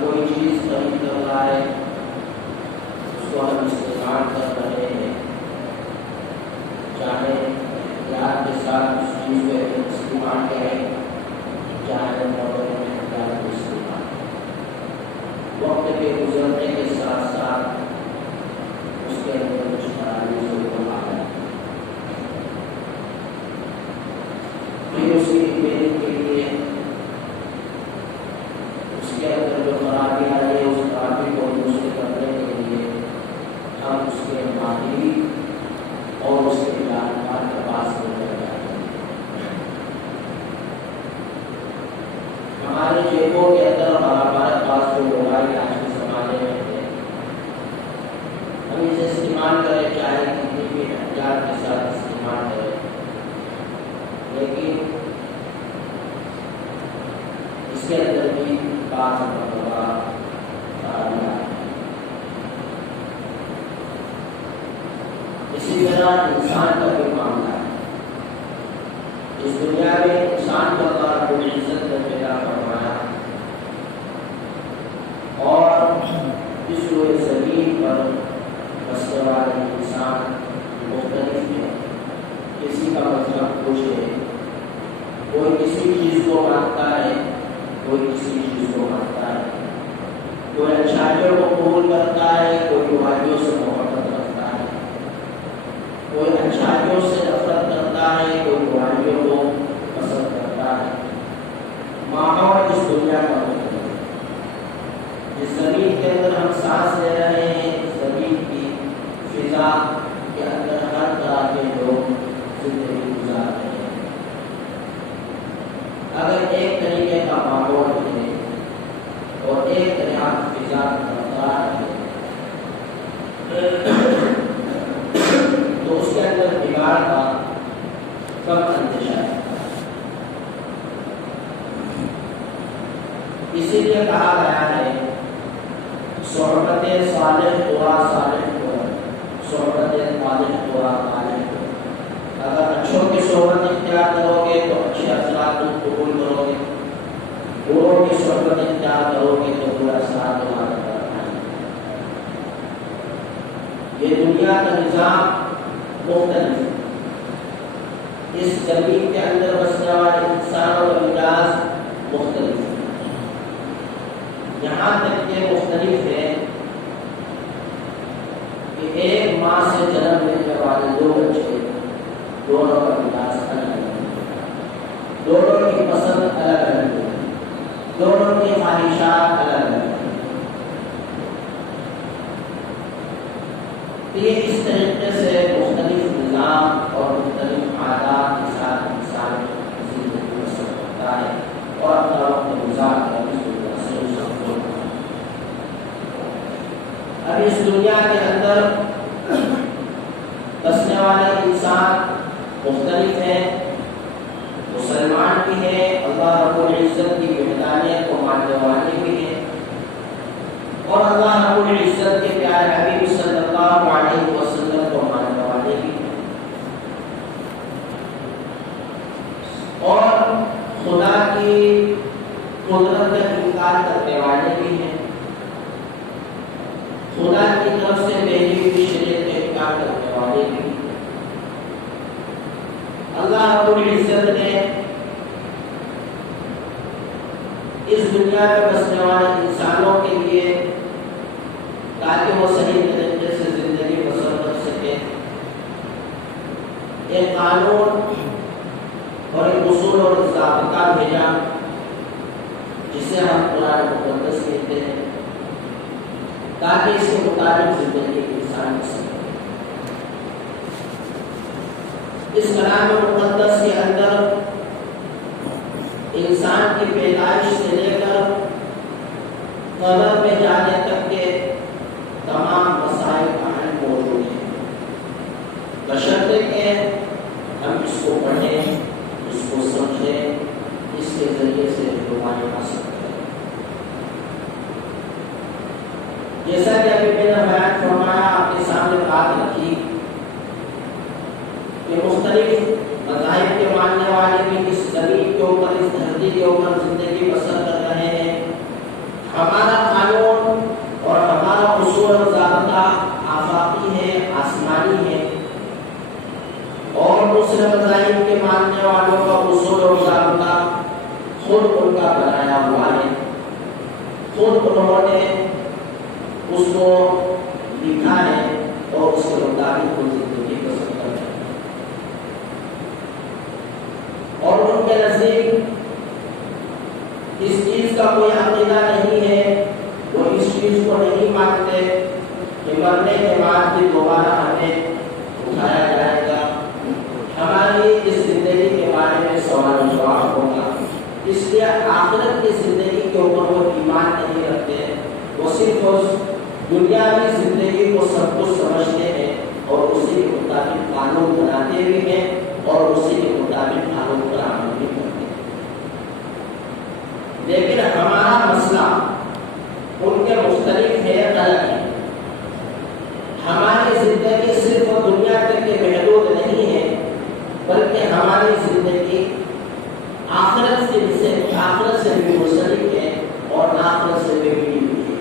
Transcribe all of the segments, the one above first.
کوئی چیز خرید کر لائے اس کو ہم استعمال کر رہے ہیں، چاہے پیار کے ساتھ اس چیز کو استعمال کریں، چاہے استعمال وقت کے گزرنے کے ساتھ ساتھ اس کے اندر کچھ خرابی ضرور آ جائے، پھر اس کی ریپیئرنگ کے لیے اس کے اندر جو خرابی آ رہی ہے اس خرابی کو درست کرنے کے لیے ہم اس کے ماہر اور اس کے جانکار کے پاس لے کر جاتے ہیں۔ ہمارے جیبوں کے اندر ہمارے پاس جو موبائل آج کے زمانے میں ہے، ہم اسے استعمال کریں، چاہے کتنی بھی احتیاط کے ساتھ استعمال کریں، لیکن اس کے اندر بھی بعض مرتبہ خرابیاں ہیں۔ اسی طرح انسان کا بھی معاملہ ہے۔ اس دنیا میں انسان کو اللہ رب العزت نے پیدا فرمایا اور اس روئے زمین پر بسنے والے انسان مختلف ہیں۔ کسی کا مذہب کچھ ہے، کوئی کسی چیز کو مانتا ہے، کوئی کسی چیز کو مانتا ہے، کوئی اچھائیوں کو قبول کرتا ہے، کوئی برائیوں سے محبت رکھتا ہے، کوئی اچھائیوں سے نفرت کرتا ہے، کوئی برائیوں کو پسند کرتا ہے۔ ماحول اس دنیا کا مختلف ہے۔ جس زمین کے اندر ہم سانس لے رہے ہیں، زمین کی فضا کے اندر ہر طرح کے لوگ زندگی گزار رہے ہیں۔ اگر ایک طریقے کا ماحول ہے اور ایک طرح کی فضا برقرار ہے تو اس کے اندر بگاڑ کا کم اندیشہ ہے۔ اسی لیے کہا گیا ہے صحبت صالح ترا صالح ترا، صحبت طالح ترا طالح ترا۔ اگر اچھوں کی صحبت اختیار کرو گے تو اچھے اثرات تم قبول کرو گے، بروں کی صحبت اختیار کرو گے تو برے اثرات تمہارے طرف آئیں گے۔ یہ دنیا کا نظام مختلف ہے۔ اس زمین کے اندر بسنے والے انسانوں کا مزاج مختلف ہے، یہاں تک یہ مختلف ہے کہ ایک ماں سے جنم لینے والے دو بچے، دونوں کا مزاج الگ الگ ہے، دونوں کی پسند الگ الگ ہے، دونوں کی خواہشات الگ الگ ہیں۔ یہ اس طریقے سے مختلف نظام اور مختلف عادات کے ساتھ انسان زندگی بسر کرتا ہے اور اپنا وقت گزارتا ہے۔ اب اس دنیا کے اندر بسنے والے انسان مختلف ہیں، العزت کی وحدانیت کو ماننے والے بھی ہیں اور اللہ رب العزت کے پیارے حبیب صلی اللہ علیہ وسلم کو ماننے والے بھی ہیں اور خدا کی قدرت کا انکار کرنے والے بھی ہیں، خدا کی طرف سے بھیجی ہوئی شریعت کا انکار کرنے والے بھی ہیں۔ اللہ رب العزت نے اس دنیا میں بسنے والے انسانوں کے لیے تاکہ وہ صحیح طریقے سے زندگی بسر کر سکے ایک قانون اور ایک اصول اور ضابطہ بھیجا جسے ہم قرآن مقدس کہتے ہیں تاکہ اس کے مطابق زندگی انسان بسر سکے۔ اس کلام مقدس کے اندر انسان کی پیدائش سے لے کر قبر میں جانے تک کے تمام مسائل اہم موجود ہیں، بشرطے کہ ہم اس کو پڑھیں، اس کو سمجھیں، اس کے ذریعے سے رہنمائی حاصل کریں۔ جیسا کہ ابھی میں نے بیان فرمایا، آپ کے سامنے بات رکھی کہ مختلف مذاہب کے ماننے والے بھی اس زمین کے اوپر، اس دھرتی کے اوپر زندگی بسر کر رہے ہیں۔ ہمارا قانون اور ہمارا اصول و ضابطہ آفاقی ہے، آسمانی ہے، اور دوسرے مذاہب کے ماننے والوں کا اصول و ضابطہ خود ان کا بنایا ہوا ہے، خود انہوں نے اس کو لکھا ہے اور اس کے مطابق وہ زندگی بسر کر رہے ہیں، اور ان کے نزدیک اس چیز کا کوئی عقیدہ نہیں ہے، وہ اس چیز کو نہیں مانتے کہ مرنے کے بعد بھی دوبارہ ہمیں اٹھایا جائے گا، ہماری اس زندگی کے بارے میں سوال و جواب ہوگا۔ اس لیے آخرت کی زندگی کے اوپر وہ ایمان نہیں رکھتے، وہ صرف اس دنیاوی زندگی کو سب کچھ سمجھتے ہیں اور اسی کے مطابق قانون بناتے بھی ہیں اور اسی کے مطابق قانون پر عمل بھی کرتے ہیں۔ لیکن ہمارا مسئلہ ان کے مختلف ہے، الگ ہے۔ ہماری زندگی صرف دنیا تک کے محدود نہیں ہے، بلکہ ہماری زندگی آخرت سے بھی منسلک ہے اور آخرت سے بھی ملی ہوئی ہے۔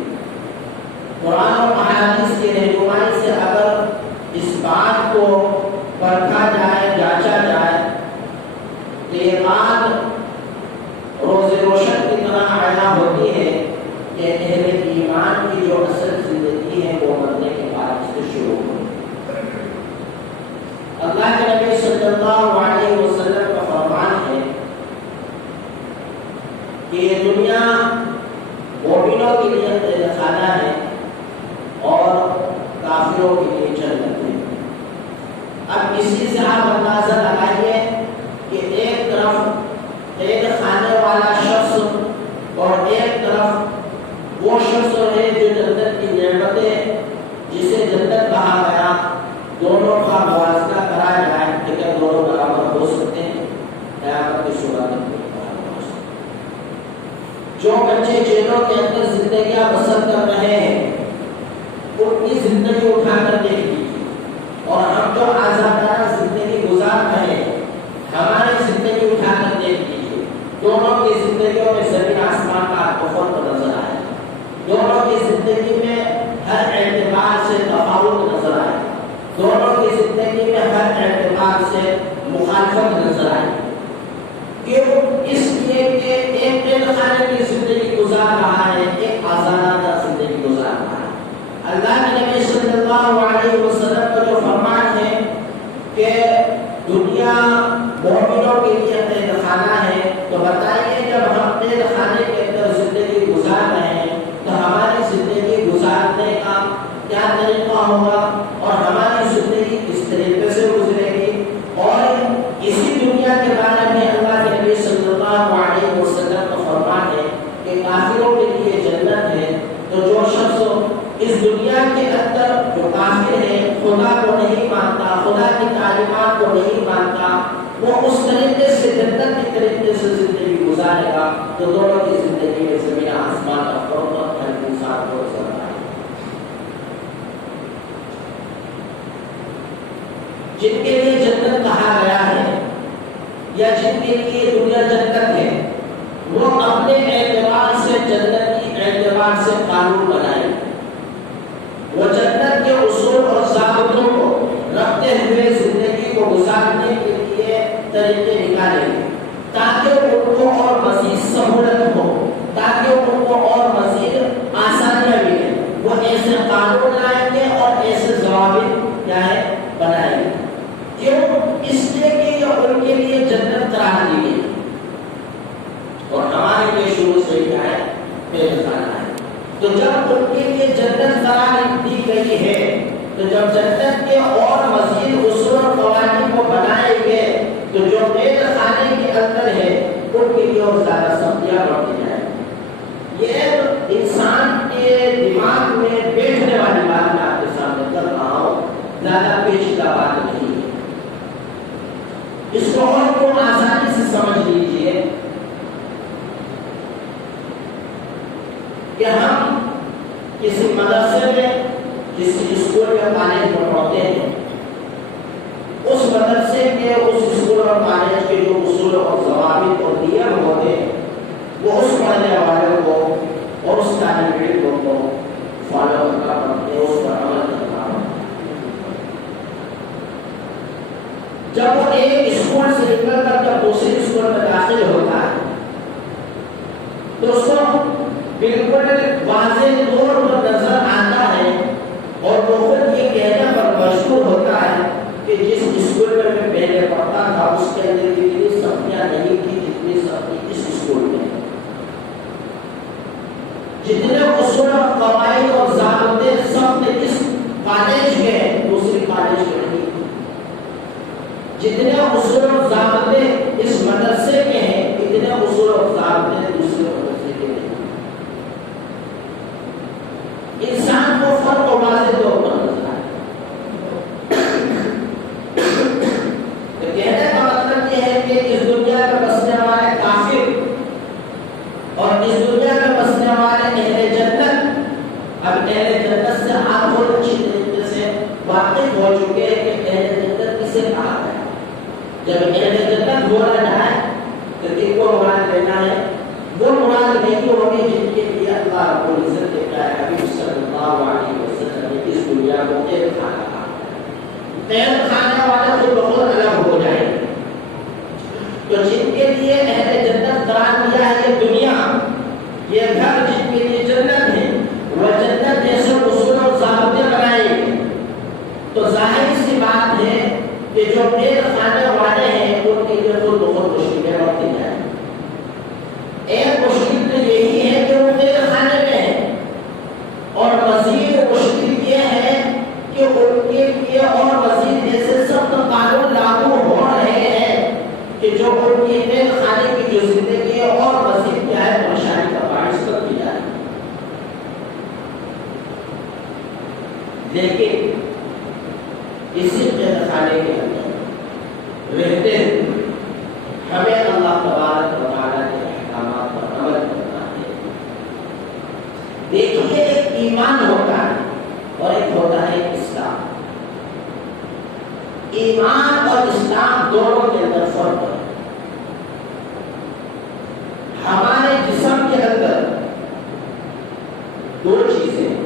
قرآن اور احادیث کی رہنمائی سے اگر اس بات کو پرکھا جائے، جانچا جائے کہ یہ بات روز روشن کی طرح عیاں ہوتی ہے کہ اہل ایمان کی جو اصل زندگی ہے وہ مرنے کے بعد سے شروع ہوتی ہے۔ اللہ کے نبی صلی اللہ علیہ وسلم کا فرمان ہے کہ یہ دنیا مومنوں کے لیے قید خانہ ہے اور کافروں کے لیے جنت ہے۔ اب اسی سے آپ اندازہ لگائیے کہ ایک طرف قید خانے والا شخص اور ایک طرف وہ شخص ہے جو جنت کی نعمتیں جسے جنت کہا گیا، دونوں کا موازنہ کرا جائے کہ کیا دونوں برابر ہو سکتے ہیں؟ قیامت کی صورت میں جو بچے جیلوں کے اندر زندگیاں بسر کر رہے ہیں ان کی زندگی اٹھا کر دیکھ لیجیے، اور ہم جو آزادانہ زندگی گزار رہے ہیں ہماری زندگی اٹھا کر دیکھ لیجیے، دونوں کی زندگیوں میں زمین آسمان کا فرق نظر آئے، دونوں کی زندگی میں ہر اعتبار سے تفاوت نظر آئے، دونوں کی زندگی میں ہر اعتبار سے مخالفت نظر آئے۔ کیوں؟ اس لیے کہ ایک قید خانے کی زندگی گزار رہا ہے، ایک آزادانہ زندگی گزار رہا ہے۔ اللہ کے نبی صلی اللہ علیہ وسلم کا جو فرمان ہے کہ دنیا مومنوں کے لیے قید خانہ ہے، تو بتائیے جب ہم قید خانے کے اندر زندگی گزار رہے ہیں تو ہماری زندگی گزارنے کا کیا طریقہ ہوگا اور ہماری زندگی کس طریقے سے گزرے گی؟ اور اسی دنیا کے بارے میں اللہ کے نبی صلی اللہ علیہ وسلم کا فرمان ہے کہ کافروں کے لیے جنت ہے۔ تو جو شخص اس دنیا کے اندر جو کافر ہے، خدا کو نہیں مانتا، خدا کی تعلیمات کو نہیں مانتا، وہ اس طریقے سے جنت کے طریقے سے زندگی گزارے گا تو دونوں کی زندگی میں زمین آسمان کا فرق ہر انسان کو نظر آئے. جن کے لیے جنت کہا گیا ہے یا جن کے لیے دنیا جنت ہے وہ اپنے اعتبار سے جنت کی اعتبار سے قانون بنائے. وہ جنت کے اصول اور ضابطوں کو رکھتے ہوئے زندگی کو گزارنے کے لیے طریقے نکالیں تاکہ ان کو اور مزید سہولت ہو, تاکہ ان کو اور مزید آسانیاں ملیں. وہ ایسے قانون لائیں گے اور ایسے ضوابط کیا ہے بنائیں گے. کیوں؟ اس لیے کہ یہ ان کے لیے جنت قرار دی گئی اور ہمارے لیے شروع سے کیا ہے میرے خانہ ہے. تو جب ان کے لیے جنت قرار دی گئی ہے تو جب جنت کے اور مزید اصول اور قوانین کو بنائے گئے تو جو میرے خانے کے اندر ہے ان کے لیے اور زیادہ سختیاں بڑھتی جائیں. یہ انسان کے دماغ میں بیٹھنے والی بات میں آپ کے سامنے کر رہا ہوں, زیادہ پیچیدہ بات نہیں ہے. اس کو اور کو آسانی سے سمجھ لیجیے کہ ہم کسی مدرسے میں کسی اسکول یا کالج میں پڑھتے ہیں. اس مدرسے کے اس اسکول اور کالج کے جو اصول اور ضوابط اور نیم ہوتے ہیں وہ اس پڑھنے والوں کو اور اس طالب علم کو فالو کرنا پڑتے ہیں, اس پر عمل کرنا پڑتا ہے. جب وہ ایک اسکول سے نکل کر جب دوسرے اسکول میں داخل ہوتا ہے تو اس کو بالکل واضح طور پر نظر آتا ہے اور وہ خود یہ کہنے پر مجبور ہوتا ہے کہ جس اسکول میں میں پہلے پڑھتا تھا اس کے اندر اتنی سختیاں نہیں تھی جتنی سختی اس اسکول میں, جتنے اصول اور قواعد اور ضابطے سخت اس کالج میں ہیں دوسری کالج میں نہیں, جتنے اصول اور ضابطے اس مدرسے کے ہیں اتنے اصول اور ضابطے دوسرے مدرسے کے نہیں. انسان کو فرق و واضح طور پر نظر آئے. کہنے کا مطلب یہ ہے کہ اس دنیا میں بسنے والے کافر اور اس دنیا میں بسنے والے اہل جنت اب اہل جنت سے آپ بہت اچھی طریقے سے واقف ہو چکے ہیں کہ اہل جنت کسے کہا گیا. جب اہل جنت بولا جائے تو کن کو مراد لینا ہے؟ وہ مراد نہیں ہوگی جن کے لیے اللہ رب العزت کے پیارے حبیب صلی اللہ علیہ وسلم نے اس دنیا کو قید خانہ کہا. قید خانے والے خود بخود الگ ہو جائیں گے. تو جن کے لیے اہل جنت قرار دیا ہے یہ دنیا, یہ گھر جن کے لیے جنت ہے, وہ جنت جیسے اصول اور ضابطے بنائے گے. تو ظاہر سی بات ہے کہ جو قید خانے والے ہیں ان کے لیے خود بخود مشکلیں بڑھتی جائیں. ایک مشکل تو یہی ہے کہ وہ قید خانے میں ہے اور مزید مشکل یہ ہے کہ ان کے لیے اور مزید ایسے سخت قانون لاگو ہو رہے ہیں کہ جو ان کی قید خانے کی جو زندگی ہے اور مزید کیا ہے پریشانی کا باعث بنتی جا رہی ہے. لیکن اسی قید خانے کے اندر رہتے ہمیں اللہ تبارک و تعالیٰ کے احکامات پر عمل کرنا ہے. دیکھیے ایک ایمان ہوتا ہے اور ایک ہوتا ہے اسلام. ایمان اور اسلام دونوں کے اندر فرق ہے. ہمارے جسم کے اندر دو چیزیں